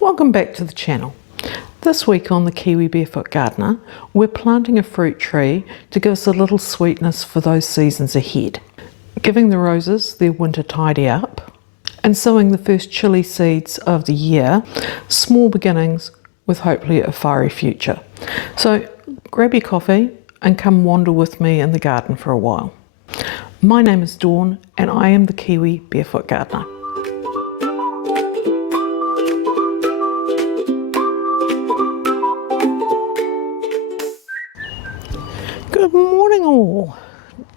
Welcome back to the channel. This week on the Kiwi Barefoot Gardener, we're planting a fruit tree to give us a little sweetness for those seasons ahead, giving the roses their winter tidy up, and sowing the first chilli seeds of the year, small beginnings with hopefully a fiery future. So grab your coffee and come wander with me in the garden for a while. My name is Dawn and I am the Kiwi Barefoot Gardener. Good morning all.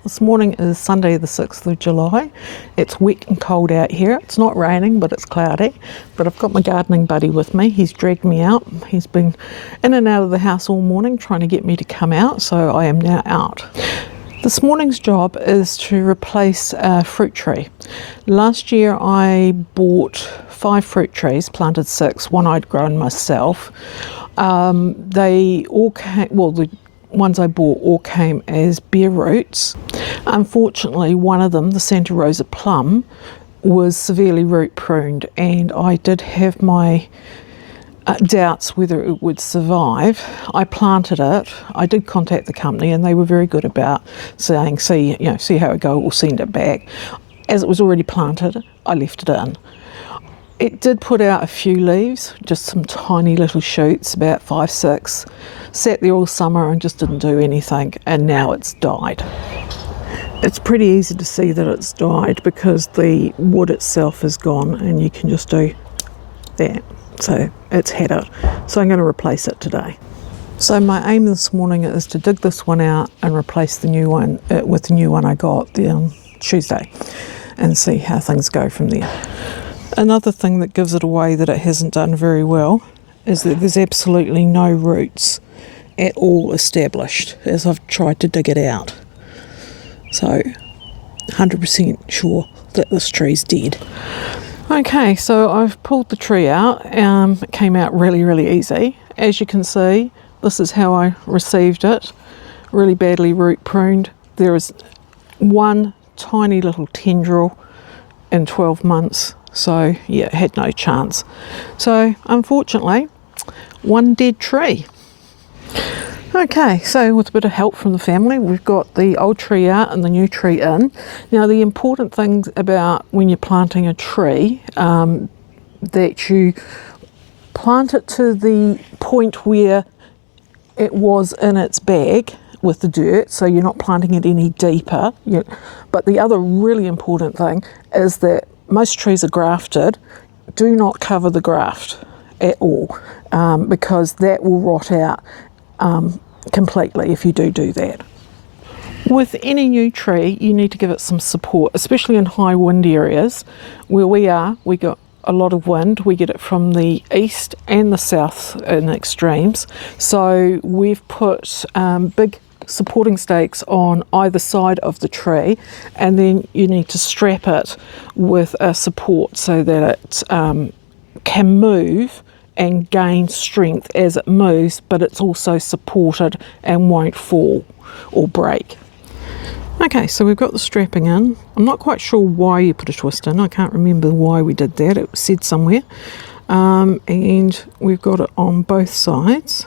This morning is Sunday the 6th of July. It's wet and cold out here. It's not raining but it's cloudy. But I've got my gardening buddy with me. He's dragged me out. He's been in and out of the house all morning trying to get me to come out, so I am now out. This morning's job is to replace a fruit tree. Last year I bought 5 fruit trees, planted 6, one I'd grown myself. They all came, well, the ones I bought all came as bare roots. Unfortunately, one of them, the Santa Rosa plum, was severely root pruned, and I did have my doubts whether it would survive. I planted it. I did contact the company, and they were very good about saying, see how it goes, we'll send it back. As it was already planted, I left it in. It did put out a few leaves, just some tiny little shoots, about 5, 6. Sat there all summer and just didn't do anything, and now it's died. It's pretty easy to see that it's died because the wood itself is gone, and you can just do that. So it's had it. So I'm going to replace it today. So my aim this morning is to dig this one out and replace the new one with the new one I got on Tuesday, and see how things go from there. Another thing that gives it away that it hasn't done very well is that there's absolutely no roots at all established as I've tried to dig it out. So 100% sure that this tree's dead. Okay, so I've pulled the tree out. It came out really easy. As you can see, this is how I received it. Really badly root pruned. There is one tiny little tendril in 12 months. So yeah, it had no chance. So unfortunately, one dead tree. Okay, so with a bit of help from the family, we've got the old tree out and the new tree in. Now the important thing about when you're planting a tree, that you plant it to the point where it was in its bag with the dirt, so you're not planting it any deeper. But the other really important thing is that most trees are grafted. Do not cover the graft at all, because that will rot out completely if you do that. With any new tree, you need to give it some support, especially in high wind areas. Where we are, we got a lot of wind. We get it from the east and the south in extremes. So we've put big supporting stakes on either side of the tree, and then you need to strap it with a support so that it can move and gain strength as it moves, but it's also supported and won't fall or break. Okay, so we've got the strapping in. I'm not quite sure why you put a twist in. I can't remember why we did that. It was said somewhere. And we've got it on both sides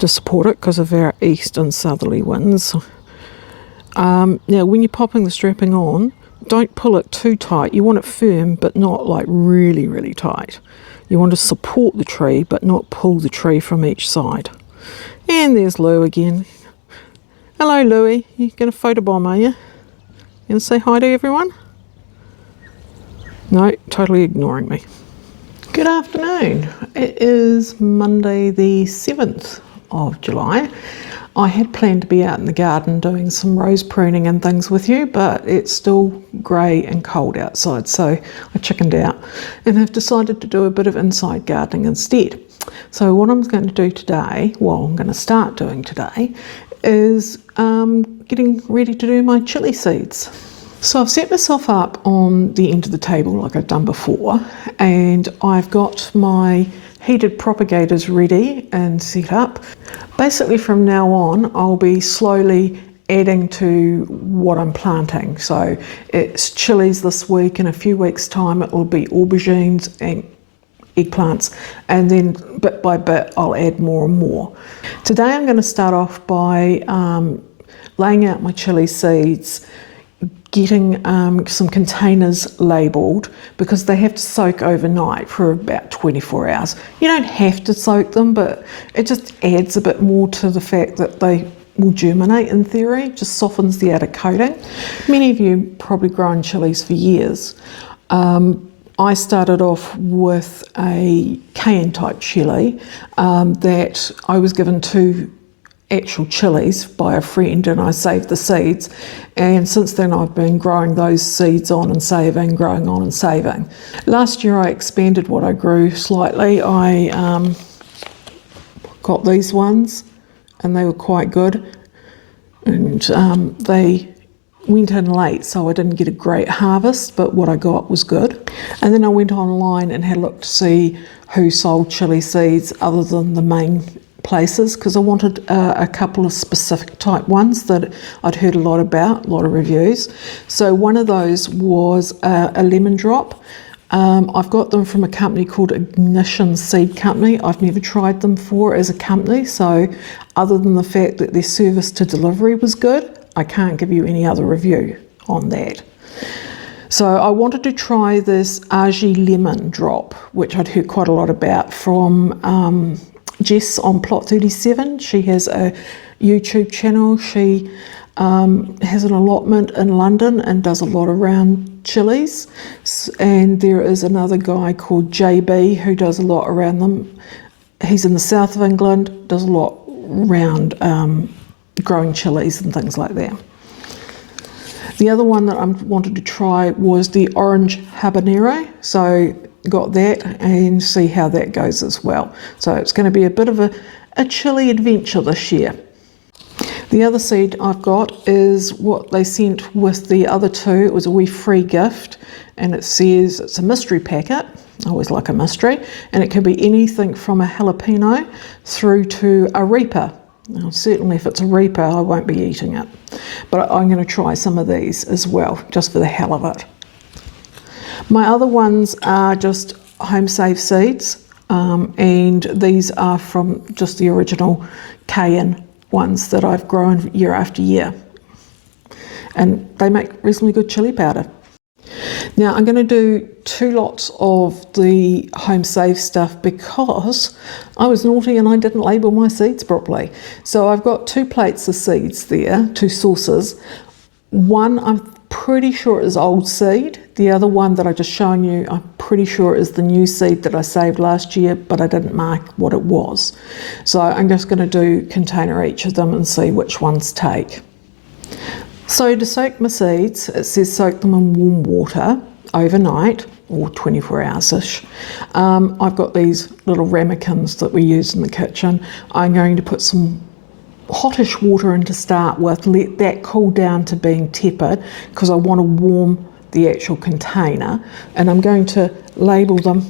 to support it because of our east and southerly winds. Now when you're popping the strapping on, don't pull it too tight. You want it firm but not like really tight. You want to support the tree but not pull the tree from each side. And there's Lou again. Hello Louie, you going to photobomb, are you? Going to say hi to everyone? No, totally ignoring me. Good afternoon. It is Monday the 7th of July. I had planned to be out in the garden doing some rose pruning and things with you, but it's still grey and cold outside, so I chickened out and have decided to do a bit of inside gardening instead. So what I'm going to do today, well I'm going to start doing today, is getting ready to do my chilli seeds. So I've set myself up on the end of the table like I've done before, and I've got my heated propagators ready and set up. Basically from now on I'll be slowly adding to what I'm planting. So it's chilies this week, in a few weeks time it will be aubergines, and eggplants, and then bit by bit I'll add more and more. Today I'm going to start off by laying out my chilli seeds, getting some containers labelled because they have to soak overnight for about 24 hours. You don't have to soak them, but it just adds a bit more to the fact that they will germinate in theory, just softens the outer coating. Many of you probably grown chilies for years. I started off with a cayenne type chilli that I was given 2 actual chilies by a friend, and I saved the seeds, and since then I've been growing those seeds on and saving, growing on and saving. Last year I expanded what I grew slightly. I got these ones and they were quite good, and they went in late, so I didn't get a great harvest, but what I got was good. And then I went online and had a look to see who sold chilli seeds other than the main places, because I wanted a couple of specific type ones that I'd heard a lot about, a lot of reviews. So one of those was a lemon drop. I've got them from a company called Ignition Seed Company. I've never tried them before as a company, so other than the fact that their service to delivery was good, I can't give you any other review on that. So I wanted to try this Argy lemon drop, which I'd heard quite a lot about from Jess on Plot 37. She has a YouTube channel. She has an allotment in London and does a lot around chilies. And there is another guy called JB who does a lot around them. He's in the south of England, does a lot around growing chilies and things like that. The other one that I wanted to try was the orange habanero. So got that and see how that goes as well. So it's going to be a bit of a chili adventure this year. The other seed I've got is what they sent with the other 2. It was a wee free gift, and it says it's a mystery packet. I always like a mystery, and it can be anything from a jalapeno through to a reaper. Now, certainly if it's a reaper, I won't be eating it, but I'm going to try some of these as well, just for the hell of it. My other ones are just home safe seeds, and these are from just the original cayenne ones that I've grown year after year, and they make reasonably good chili powder. Now I'm going to do 2 lots of the home safe stuff because I was naughty and I didn't label my seeds properly. So I've got 2 plates of seeds there, 2 saucers. One I'm pretty sure is old seed. The other one that I just shown you, I'm pretty sure is the new seed that I saved last year, but I didn't mark what it was. So I'm just going to do container each of them and see which ones take. So to soak my seeds, it says soak them in warm water overnight, or 24 hours-ish. I've got these little ramekins that we use in the kitchen. I'm going to put some hottish water in to start with, let that cool down to being tepid because I want to warm the actual container, and I'm going to label them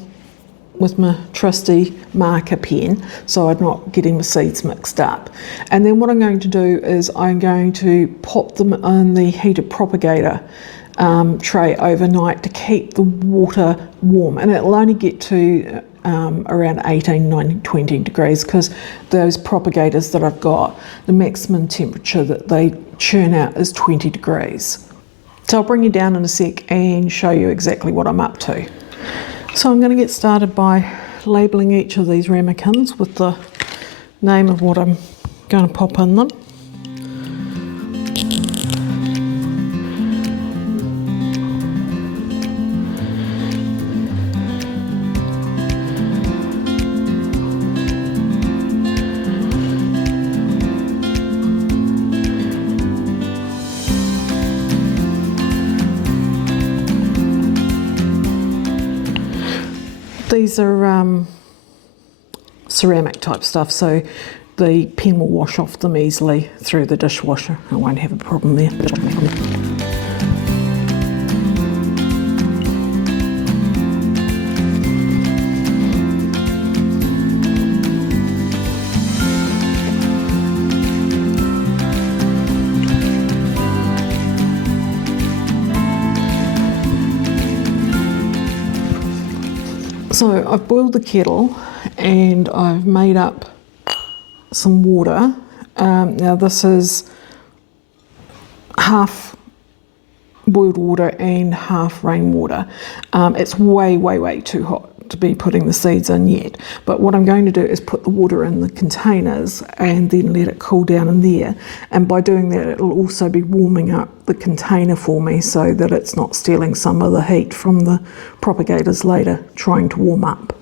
with my trusty marker pen so I'm not getting the seeds mixed up. And then what I'm going to do is I'm going to pop them in the heated propagator tray overnight to keep the water warm, and it'll only get to around 18, 19, 20 degrees because those propagators that I've got, the maximum temperature that they churn out is 20 degrees. So I'll bring you down in a sec and show you exactly what I'm up to. So I'm going to get started by labelling each of these ramekins with the name of what I'm going to pop in them. These are ceramic type stuff, so the pen will wash off them easily through the dishwasher. I won't have a problem there. So I've boiled the kettle and I've made up some water. Now this is half boiled water and half rainwater. It's way too hot to be putting the seeds in yet, but what I'm going to do is put the water in the containers and then let it cool down in there, and by doing that it'll also be warming up the container for me so that it's not stealing some of the heat from the propagators later trying to warm up.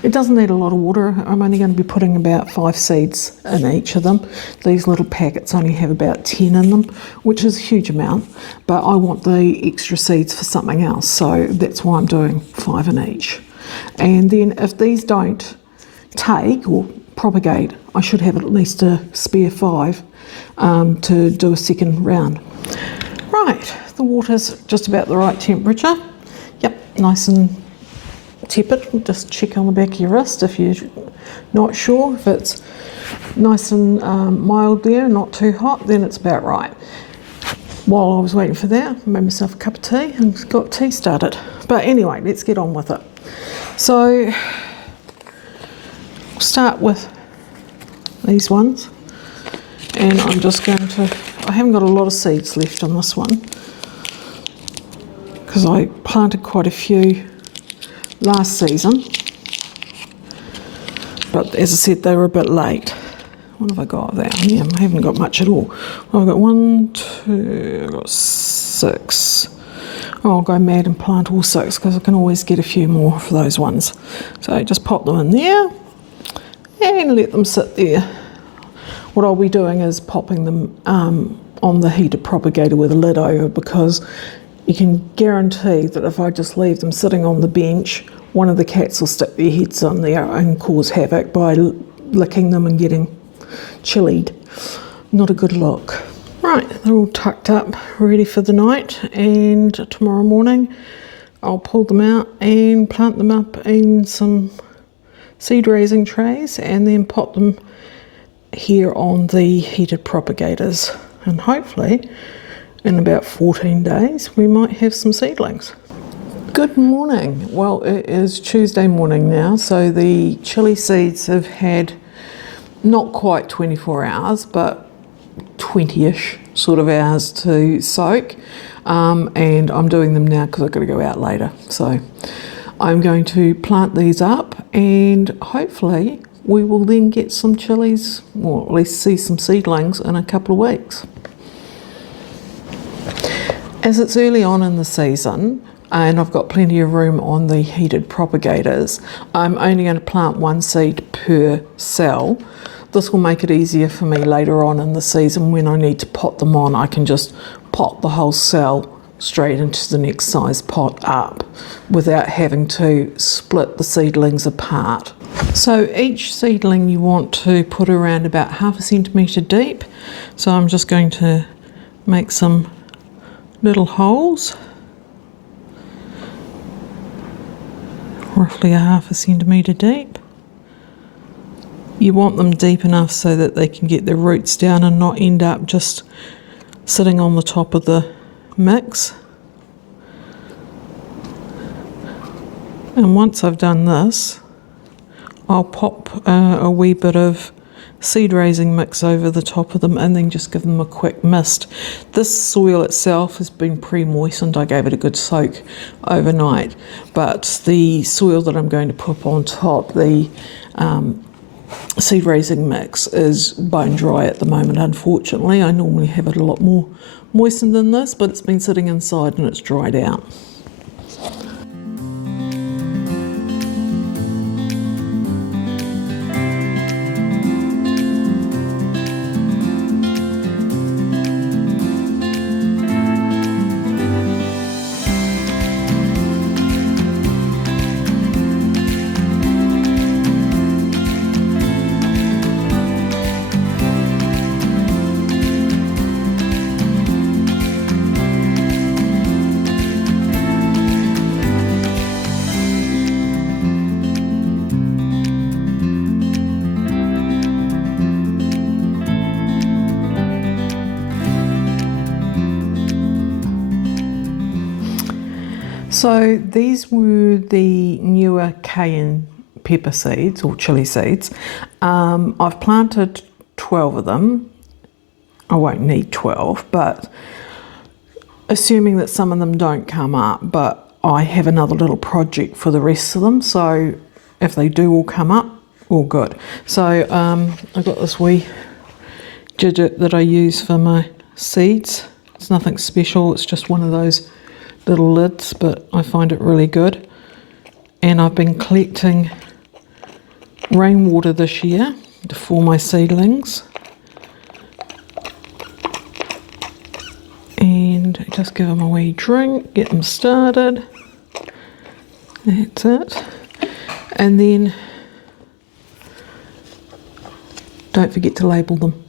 It doesn't need a lot of water. I'm only going to be putting about 5 seeds in each of them. These little packets only have about 10 in them, which is a huge amount, but I want the extra seeds for something else, so that's why I'm doing 5 in each. And then if these don't take or propagate, I should have at least a spare 5 to do a second round. Right, the water's just about the right temperature. Yep, nice and tepid. Just check on the back of your wrist if you're not sure. If it's nice and mild there, not too hot, then it's about right. While I was waiting for that, I made myself a cup of tea and got tea started. But anyway, let's get on with it. So we'll start with these ones, and I'm just going to, I haven't got a lot of seeds left on this one because I planted quite a few last season, but as I said, they were a bit late. What have I got there? Yeah, I haven't got much at all. I've got 1, 2, I've got 6. Oh, I'll go mad and plant all 6 because I can always get a few more for those ones. So just pop them in there and let them sit there. What I'll be doing is popping them on the heated propagator with a lid over, because you can guarantee that if I just leave them sitting on the bench, one of the cats will stick their heads on there and cause havoc by licking them and getting chillied. Not a good look. Right, they're all tucked up, ready for the night, and tomorrow morning I'll pull them out and plant them up in some seed raising trays and then pop them here on the heated propagators, and hopefully in about 14 days we might have some seedlings. Good morning. Well, it is Tuesday morning now, so the chilli seeds have had not quite 24 hours, but 20-ish sort of hours to soak, and I'm doing them now because I've got to go out later. So I'm going to plant these up, and hopefully we will then get some chillies, or at least see some seedlings in a couple of weeks. As it's early on in the season and I've got plenty of room on the heated propagators, I'm only going to plant 1 seed per cell. This will make it easier for me later on in the season when I need to pot them on. I can just pot the whole cell straight into the next size pot up without having to split the seedlings apart. So each seedling you want to put around about 1/2 centimetre deep. So I'm just going to make some little holes, roughly 1/2 centimetre deep. You want them deep enough so that they can get their roots down and not end up just sitting on the top of the mix. And once I've done this, I'll pop a wee bit of seed raising mix over the top of them and then just give them a quick mist. This soil itself has been pre-moistened. I gave it a good soak overnight, but the soil that I'm going to put on top, the seed raising mix, is bone dry at the moment, unfortunately. I normally have it a lot more moistened than this, but it's been sitting inside and it's dried out. So these were the newer cayenne pepper seeds or chili seeds. I've planted 12 of them. I won't need 12, but assuming that some of them don't come up, but I have another little project for the rest of them, so if they do all come up, all good. So I've got this wee jidget that I use for my seeds. It's nothing special, it's just one of those little lids, but I find it really good. And I've been collecting rainwater this year for my seedlings. And just give them a wee drink, get them started. That's it. And then don't forget to label them.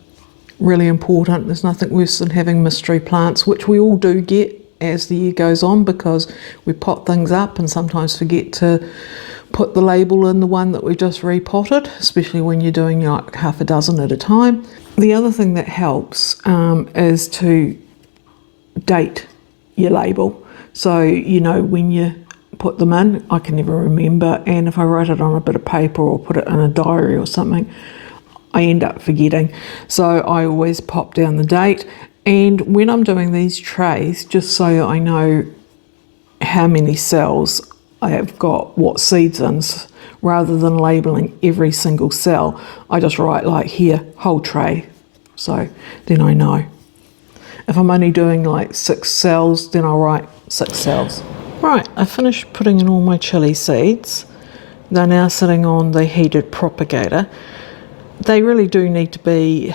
Really important. There's nothing worse than having mystery plants, which we all do get as the year goes on, because we pot things up and sometimes forget to put the label in the one that we just repotted, especially when you're doing like half a dozen at a time. The other thing that helps is to date your label, so you know when you put them in. I can never remember, and if I write it on a bit of paper or put it in a diary or something, I end up forgetting. So I always pop down the date, and when I'm doing these trays, just so I know how many cells I have got what seeds in, rather than labeling every single cell, I just write like here, whole tray, so then I know. If I'm only doing like 6 cells, then I'll write 6 cells. Right, I finished putting in all my chili seeds. They're now sitting on the heated propagator. They really do need to be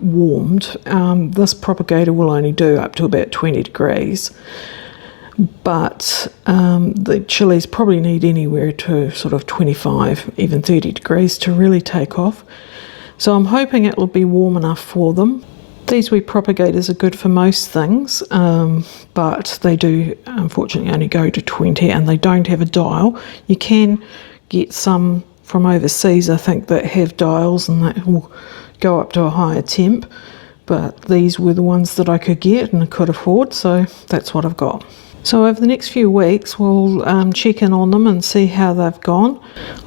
warmed. This propagator will only do up to about 20 degrees, but the chilies probably need anywhere to sort of 25, even 30 degrees to really take off. So I'm hoping it will be warm enough for them. These wee propagators are good for most things, but they do unfortunately only go to 20, and they don't have a dial. You can get some from overseas, I think, that have dials and that will go up to a higher temp, but these were the ones that I could get and I could afford, so that's what I've got. So over the next few weeks we'll check in on them and see how they've gone.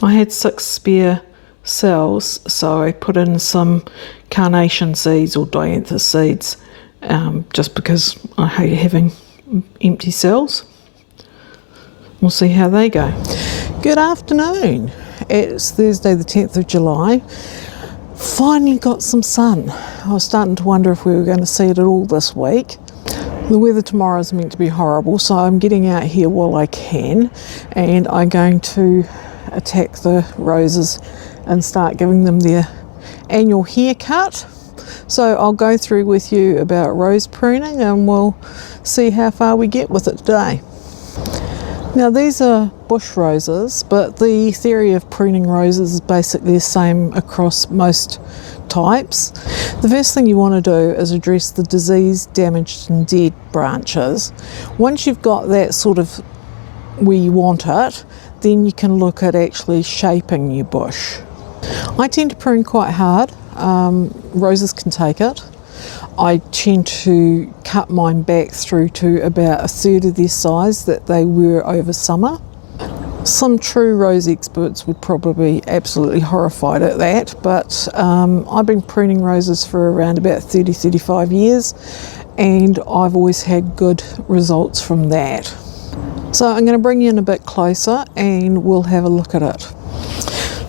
I had 6 spare cells, so I put in some carnation seeds or dianthus seeds, just because I hate having empty cells. We'll see how they go. Good afternoon. It's Thursday the 10th of July. Finally got some sun. I was starting to wonder if we were going to see it at all this week. The weather tomorrow is meant to be horrible, so I'm getting out here while I can, and I'm going to attack the roses and start giving them their annual haircut. So I'll go through with you about rose pruning and we'll see how far we get with it today. Now these are bush roses, but the theory of pruning roses is basically the same across most types. The first thing you want to do is address the diseased, damaged and dead branches. Once you've got that sort of where you want it, then you can look at actually shaping your bush. I tend to prune quite hard. Roses can take it. I tend to cut mine back through to about 1/3 of their size that they were over summer. Some true rose experts would probably be absolutely horrified at that, but I've been pruning roses for around about 30-35 years, and I've always had good results from that. So I'm going to bring you in a bit closer and we'll have a look at it.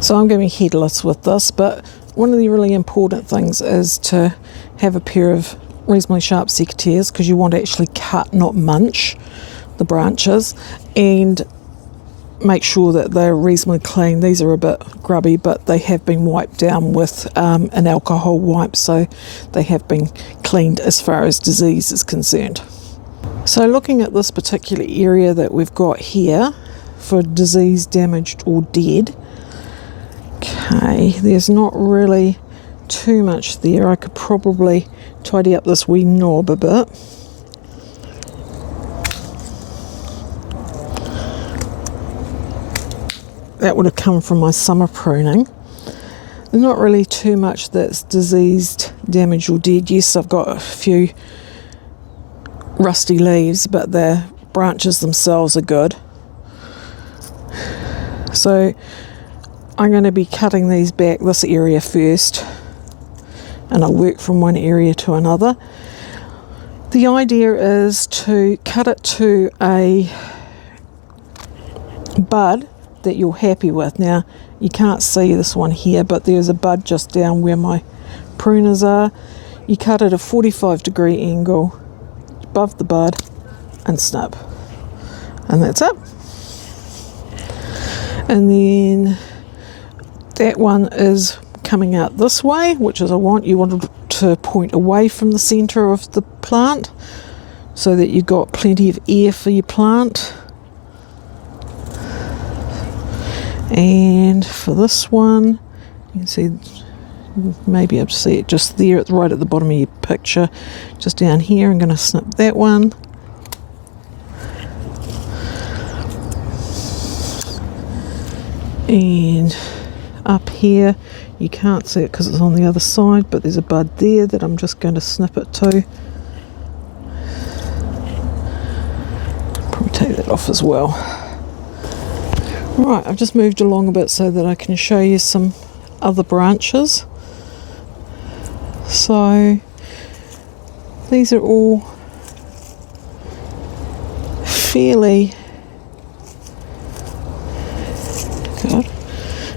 So I'm going to be headless with this, but one of the really important things is to have a pair of reasonably sharp secateurs, because you want to actually cut, not munch, the branches, and make sure that they're reasonably clean. These are a bit grubby, but they have been wiped down with an alcohol wipe, so they have been cleaned as far as disease is concerned. So looking at this particular area that we've got here for disease, damaged or dead, okay, there's not really too much there. I could probably tidy up this wee knob a bit. That would have come from my summer pruning. There's not really too much that's diseased, damaged or dead. Yes, I've got a few rusty leaves, but they're branches themselves are good. So I'm going to be cutting these back, this area first, and I'll work from one area to another. The idea is to cut it to a bud that you're happy with. Now, you can't see this one here, but there's a bud just down where my pruners are. You cut at a 45-degree angle above the bud and snip. And that's it. And then that one is coming out this way, which is you want it to point away from the centre of the plant so that you've got plenty of air for your plant. And for this one, you can see, maybe I'll see it just there, it's right at the bottom of your picture, just down here. I'm going to snip that one. And up here, you can't see it because it's on the other side, but there's a bud there that I'm just going to snip it to. Probably take that off as well. Right, I've just moved along a bit so that I can show you some other branches. So these are all fairly good.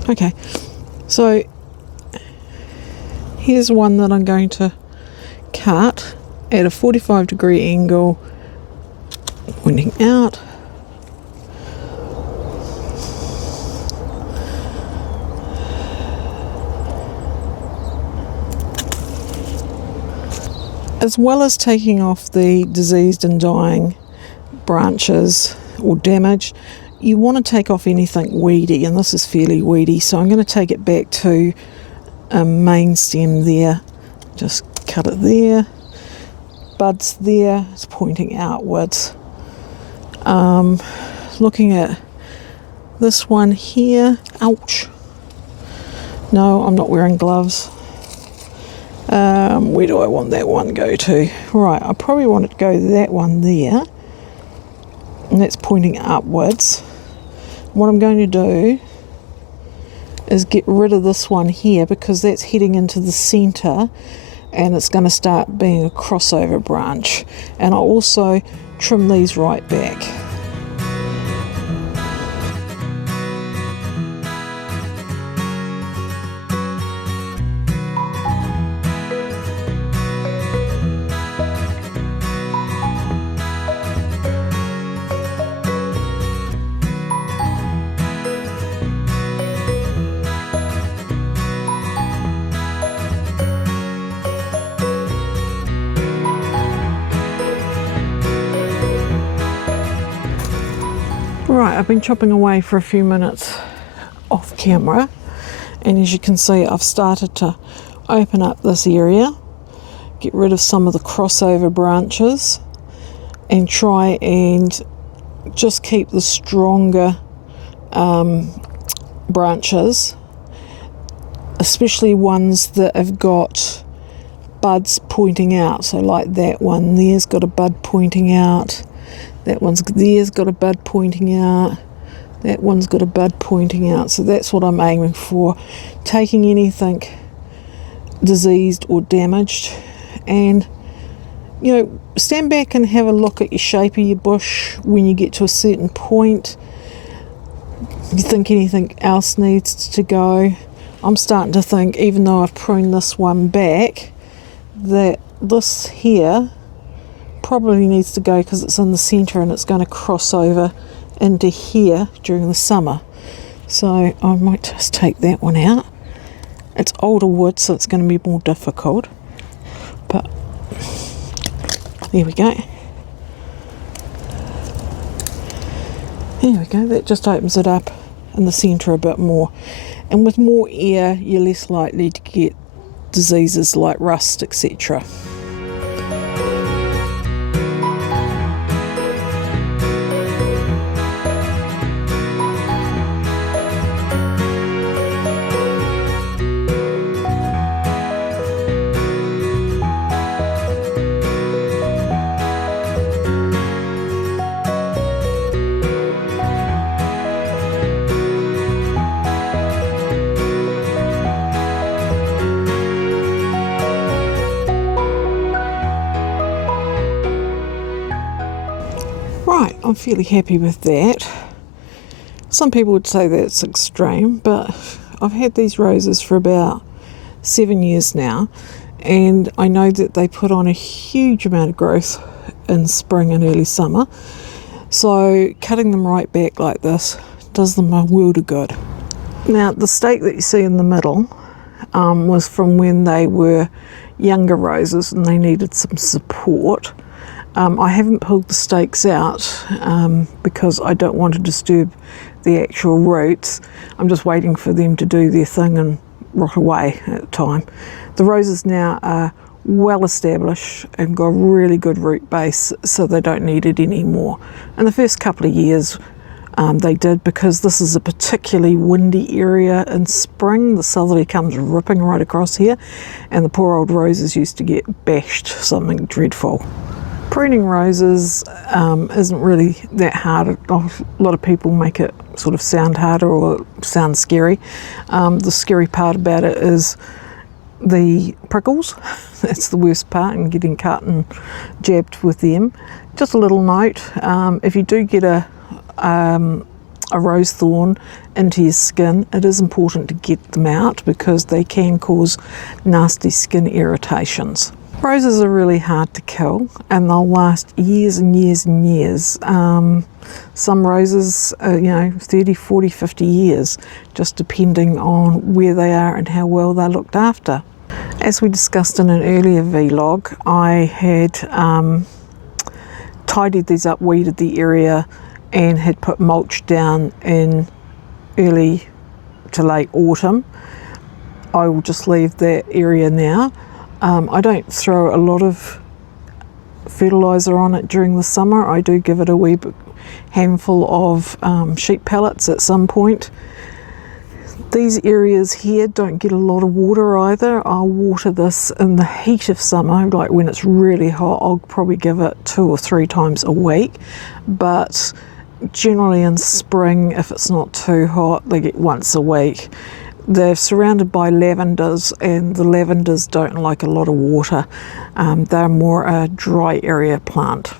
Okay, so here's one that I'm going to cut at a 45-degree angle, pointing out. As well as taking off the diseased and dying branches or damaged, you want to take off anything weedy, and this is fairly weedy, so I'm going to take it back to a main stem there. Just cut it there. Buds there, it's pointing outwards. Looking at this one here, ouch. No, I'm not wearing gloves. Where do I want that one to go to? Right, I probably want it to go that one there, and that's pointing upwards. What I'm going to do is get rid of this one here because that's heading into the centre and it's going to start being a crossover branch. And I'll also trim these right back. Right, I've been chopping away for a few minutes off camera, and as you can see, I've started to open up this area, get rid of some of the crossover branches, and try and just keep the stronger branches, especially ones that have got buds pointing out. So like that one there's got a bud pointing out. That one's there's got a bud pointing out. That one's got a bud pointing out. So that's what I'm aiming for. Taking anything diseased or damaged, and stand back and have a look at your shape of your bush. When you get to a certain point, you think anything else needs to go. I'm starting to think, even though I've pruned this one back, that this here probably needs to go because it's in the centre and it's going to cross over into here during the summer. So I might just take that one out. It's older wood, so it's going to be more difficult, but there we go. There we go, that just opens it up in the centre a bit more, and with more air you're less likely to get diseases like rust, etc. I'm fairly happy with that. Some people would say that's extreme, but I've had these roses for about 7 years now, and I know that they put on a huge amount of growth in spring and early summer. So cutting them right back like this does them a world of good. Now the stake that you see in the middle was from when they were younger roses and they needed some support. I haven't pulled the stakes out because I don't want to disturb the actual roots. I'm just waiting for them to do their thing and rot away at the time. The roses now are well established and got a really good root base, so they don't need it anymore. In the first couple of years they did, because this is a particularly windy area in spring. The southerly comes ripping right across here and the poor old roses used to get bashed, something dreadful. Pruning roses isn't really that hard. A lot of people make it sort of sound harder or sound scary. The scary part about it is the prickles. That's the worst part, and getting cut and jabbed with them. Just a little note, if you do get a rose thorn into your skin, it is important to get them out because they can cause nasty skin irritations. Roses are really hard to kill and they'll last years and years and years. Some roses are, 30, 40, 50 years, just depending on where they are and how well they're looked after. As we discussed in an earlier vlog, I had tidied these up, weeded the area, and had put mulch down in early to late autumn. I will just leave that area now. I don't throw a lot of fertiliser on it during the summer. I do give it a wee handful of sheep pellets at some point. These areas here don't get a lot of water either. I'll water this in the heat of summer, like when it's really hot. I'll probably give it 2 or 3 times a week, but generally in spring, if it's not too hot, they get once a week. They're surrounded by lavenders, and the lavenders don't like a lot of water. They're more a dry area plant.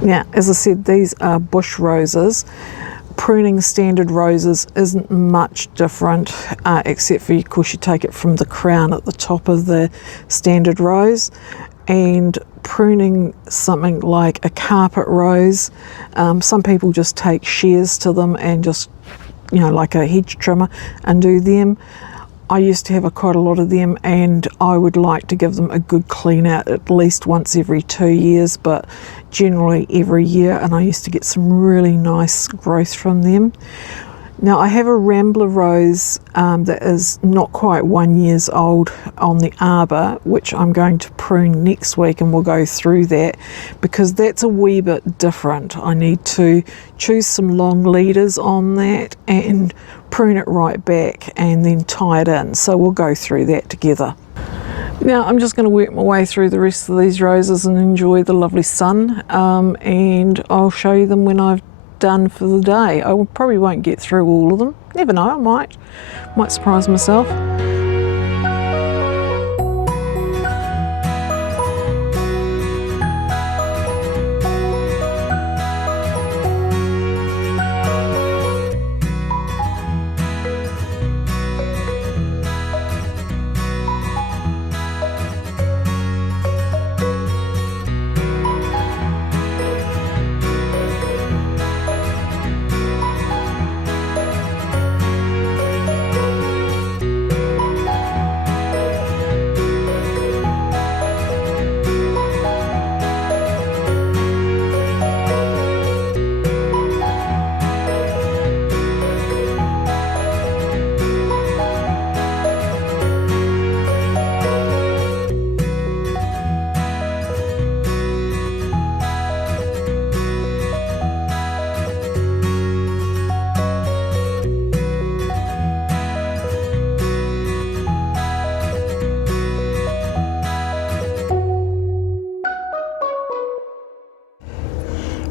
Now, as I said, these are bush roses. Pruning standard roses isn't much different, except for, of course, you take it from the crown at the top of the standard rose. And pruning something like a carpet rose, some people just take shears to them and just, like a hedge trimmer, and do them. I used to have quite a lot of them, and I would like to give them a good clean out at least once every 2 years, but generally every year, and I used to get some really nice growth from them. Now I have a rambler rose that is not quite 1 year old on the arbour, which I'm going to prune next week, and we'll go through that because that's a wee bit different. I need to choose some long leaders on that and prune it right back and then tie it in, so we'll go through that together. Now I'm just going to work my way through the rest of these roses and enjoy the lovely sun, and I'll show you them when I've done for the day. I probably won't get through all of them. Never know, I might surprise myself.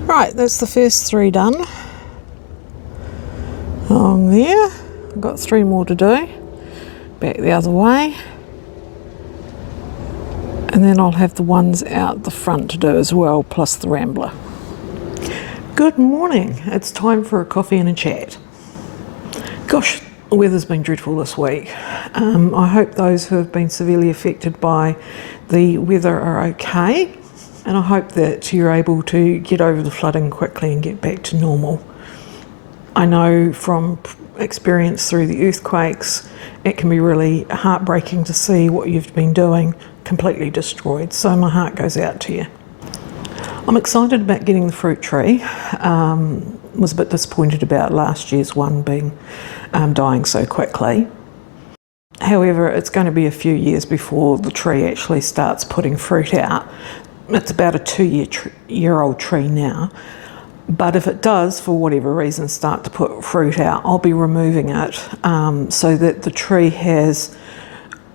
Right, that's the first 3 done. Along there, I've got 3 more to do. Back the other way. And then I'll have the ones out the front to do as well, plus the rambler. Good morning. It's time for a coffee and a chat. Gosh, the weather's been dreadful this week. I hope those who have been severely affected by the weather are okay, and I hope that you're able to get over the flooding quickly and get back to normal. I know from experience through the earthquakes, it can be really heartbreaking to see what you've been doing completely destroyed, so my heart goes out to you. I'm excited about getting the fruit tree. Was a bit disappointed about last year's one being dying so quickly. However, it's going to be a few years before the tree actually starts putting fruit out. It's about a 2-year-old tree now. But if it does, for whatever reason, start to put fruit out, I'll be removing it so that the tree has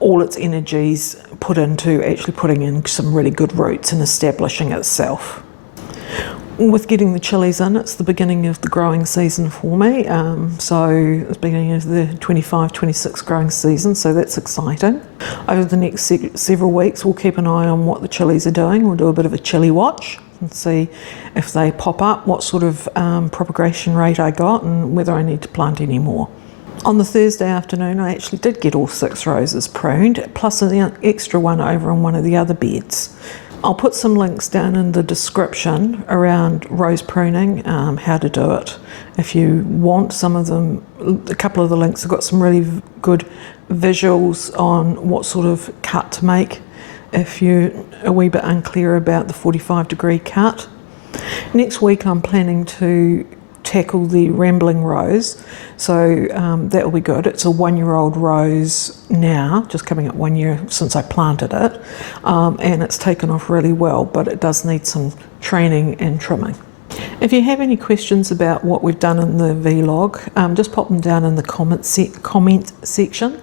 all its energies put into actually putting in some really good roots and establishing itself. With getting the chillies in, it's the beginning of the growing season for me. So it's the beginning of the 25-26 growing season, so that's exciting. Over the next several weeks, we'll keep an eye on what the chillies are doing. We'll do a bit of a chilli watch and see if they pop up, what sort of propagation rate I got, and whether I need to plant any more. On the Thursday afternoon, I actually did get all 6 roses pruned, plus an extra one over on one of the other beds. I'll put some links down in the description around rose pruning, how to do it. If you want some of them, a couple of the links have got some really good visuals on what sort of cut to make if you're a wee bit unclear about the 45-degree cut. Next week I'm planning to tackle the rambling rose, so that will be good. It's a 1-year-old rose now, just coming up 1 year since I planted it, and it's taken off really well, but it does need some training and trimming. If you have any questions about what we've done in the vlog, just pop them down in the comment section,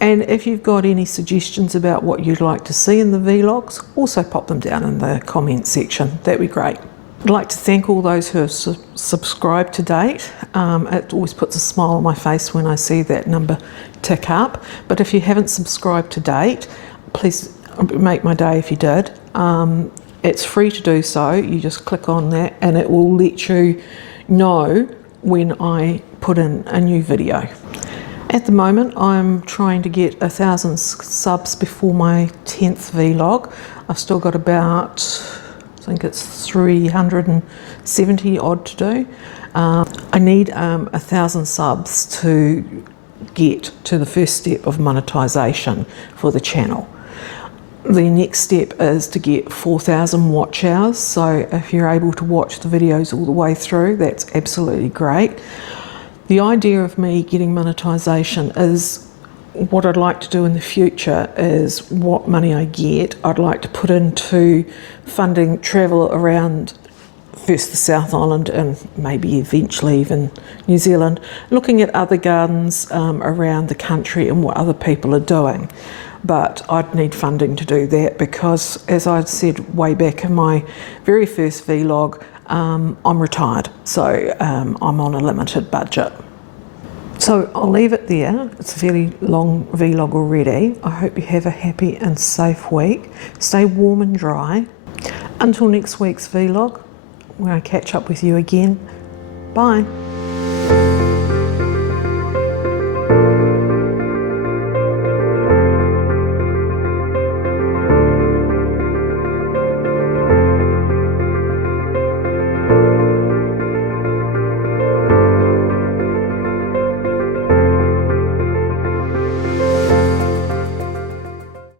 and if you've got any suggestions about what you'd like to see in the vlogs, also pop them down in the comment section. That'd be great. I'd like to thank all those who have subscribed to date. It always puts a smile on my face when I see that number tick up. But if you haven't subscribed to date, please make my day if you did. It's free to do so. You just click on that and it will let you know when I put in a new video. At the moment, I'm trying to get 1,000 subs before my 10th vlog. I've still got about, I think it's 370 odd to do. I need 1,000 subs to get to the first step of monetization for the channel. The next step is to get 4,000 watch hours. So if you're able to watch the videos all the way through, that's absolutely great. The idea of me getting monetization is, what I'd like to do in the future is what money I get, I'd like to put into funding travel around first the South Island and maybe eventually even New Zealand, looking at other gardens around the country and what other people are doing. But I'd need funding to do that because, as I said way back in my very first vlog, I'm retired, so I'm on a limited budget. So I'll leave it there. It's a fairly long vlog already. I hope you have a happy and safe week. Stay warm and dry. Until next week's vlog, when I catch up with you again. Bye.